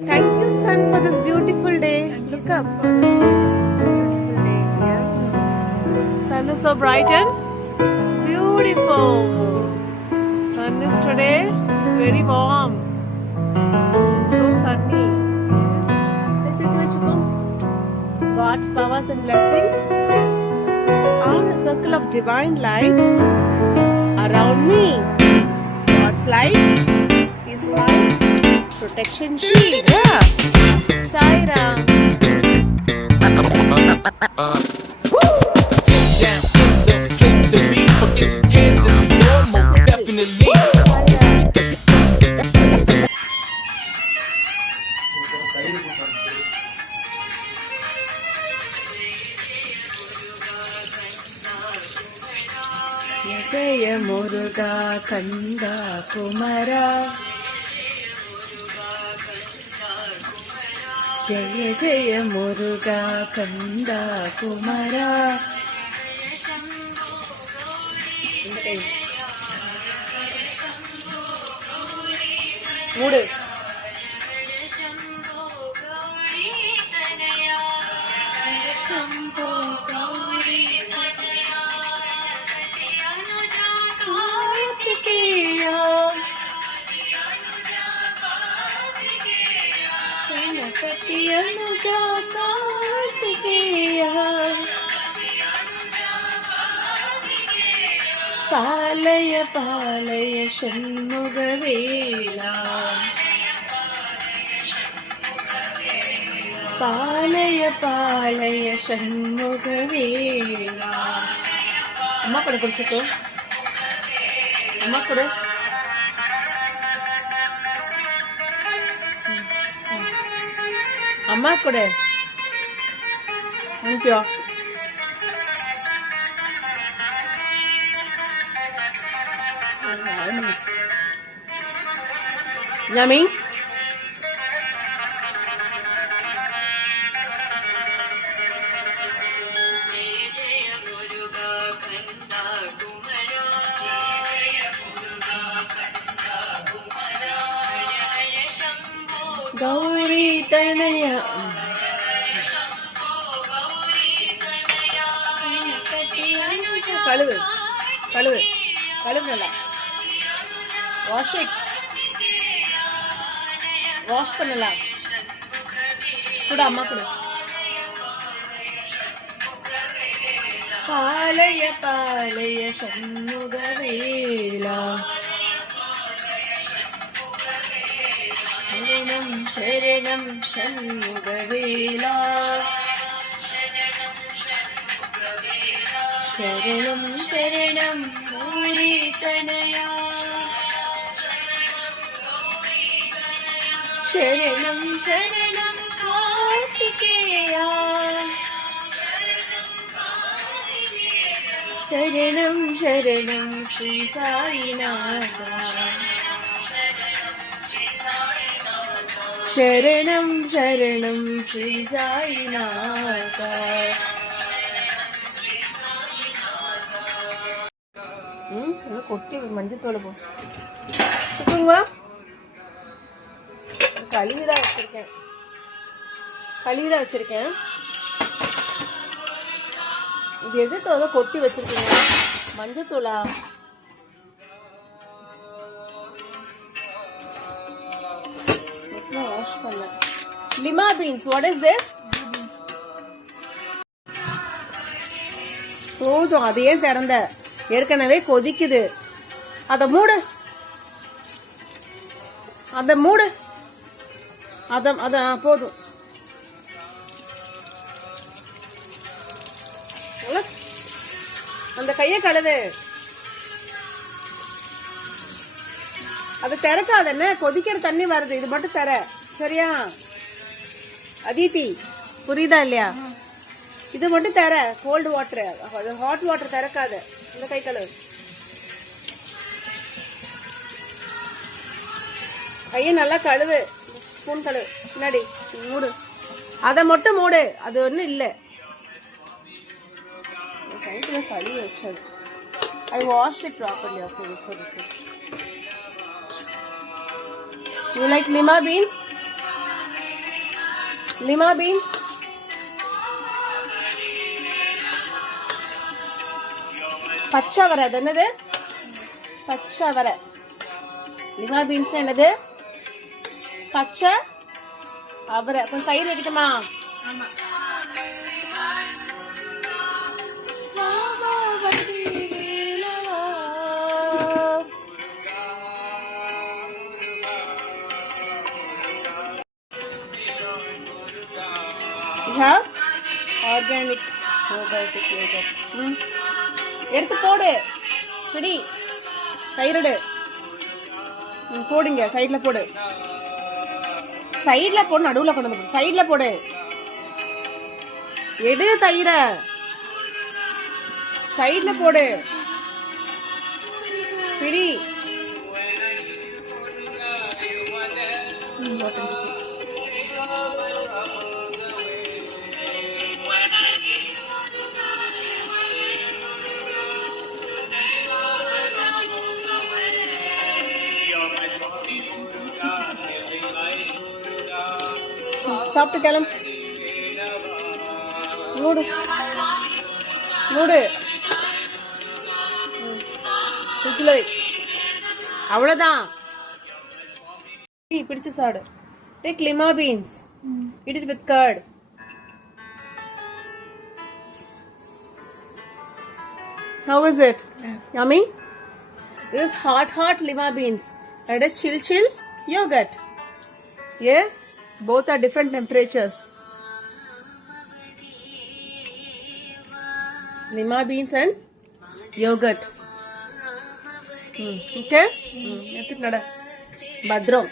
Thank you, sun, for this beautiful day. Look up. Beautiful day. Yeah. Sun is so bright and beautiful. Sun is today. It's very warm. So sunny. Yes. God's powers and blessings are a circle of divine light around me. God's light is my protection shield. Yeah. Saira. ஜெய முருகா கந்தா குமரா ஜெய ஜெய முருகா கந்தா குமரா மூடு பாலய பாலய சண்முகவேலா பாலய பாலய சண்முகவேலா அம்மா கூட குடிச்சுக்கோ அம்மா கூட அம்மா கூட thank you Yummy. Gauri Tanaya. Kalu. Nalla. Wash it. Wash பண்ணலாம் கூட அம்மா கூட பாலய பாலய சண்முகவேலா சரணம் சரணம் சண்முகவேலா சரணம் சரணம் மூலி தனயா शरणं शरणं कार्तिकेया शरणं शरणं श्री साईनाथा शरणं शरणं श्री साईनाथा கொட்டி மஞ்சத்தோடு போ சுக்குங்களா கழுவிதான் வச்சிருக்கேன் இது எது கொட்டி வச்சிருக்கீங்க மஞ்சத்தூளா வாஷ் பண்ண லிமா பீன்ஸ் வாட் இஸ் திஸ் போதும் அதையே திறந்த ஏற்கனவே கொதிக்குது அதை மூடு போதும் அந்த கைய கழுவு அது திறக்காத என்ன கொதிக்கிற தண்ணி வருது இது மட்டும் தர சரியா அதித்தி புரியுதா இல்லையா இது மட்டும் தர கோல்டு வாட்டர் ஹாட் வாட்டர் திறக்காத இந்த கை கழுவு கையை நல்லா கழுவு ஸ்பூன் கழுவு பின்னாடி மூடு அதை மட்டும் மூடு அது ஒன்றும் இல்லை கைக்குள்ள கழுவி வச்சது I wash it properly okay with You like lima beans? Lima beans. பச்சை அவரை, அது என்னது? பச்சை அவரை. லிமா பீன்ஸ் என்னது? பச்சை அவரை. கொஞ்சம் தயிர் வைக்கட்டுமா? Organic probiotic yoghurt. எடுத்து போடு. பிடி. தயிரோடு போடுங்க. சைடில் போடு. சைடில் போடு. நடுவில் கொண்டு வந்து சைடில் போடு. எடு தயிர. சைடில் போடு. பிடி. சாப்பிட்டு கிளம்பு. மூடு மூடு. ஃப்ரிட்ஜில் வை. அவ்வளோதான். பிடிச்சு சாடு. Take lima beans. Eat it with curd. How is it? Yes. Yummy? This is hot lima beans. That is chill yogurt. Yes? Both are different temperatures. Lima beans and yogurt. Okay? Bhadram.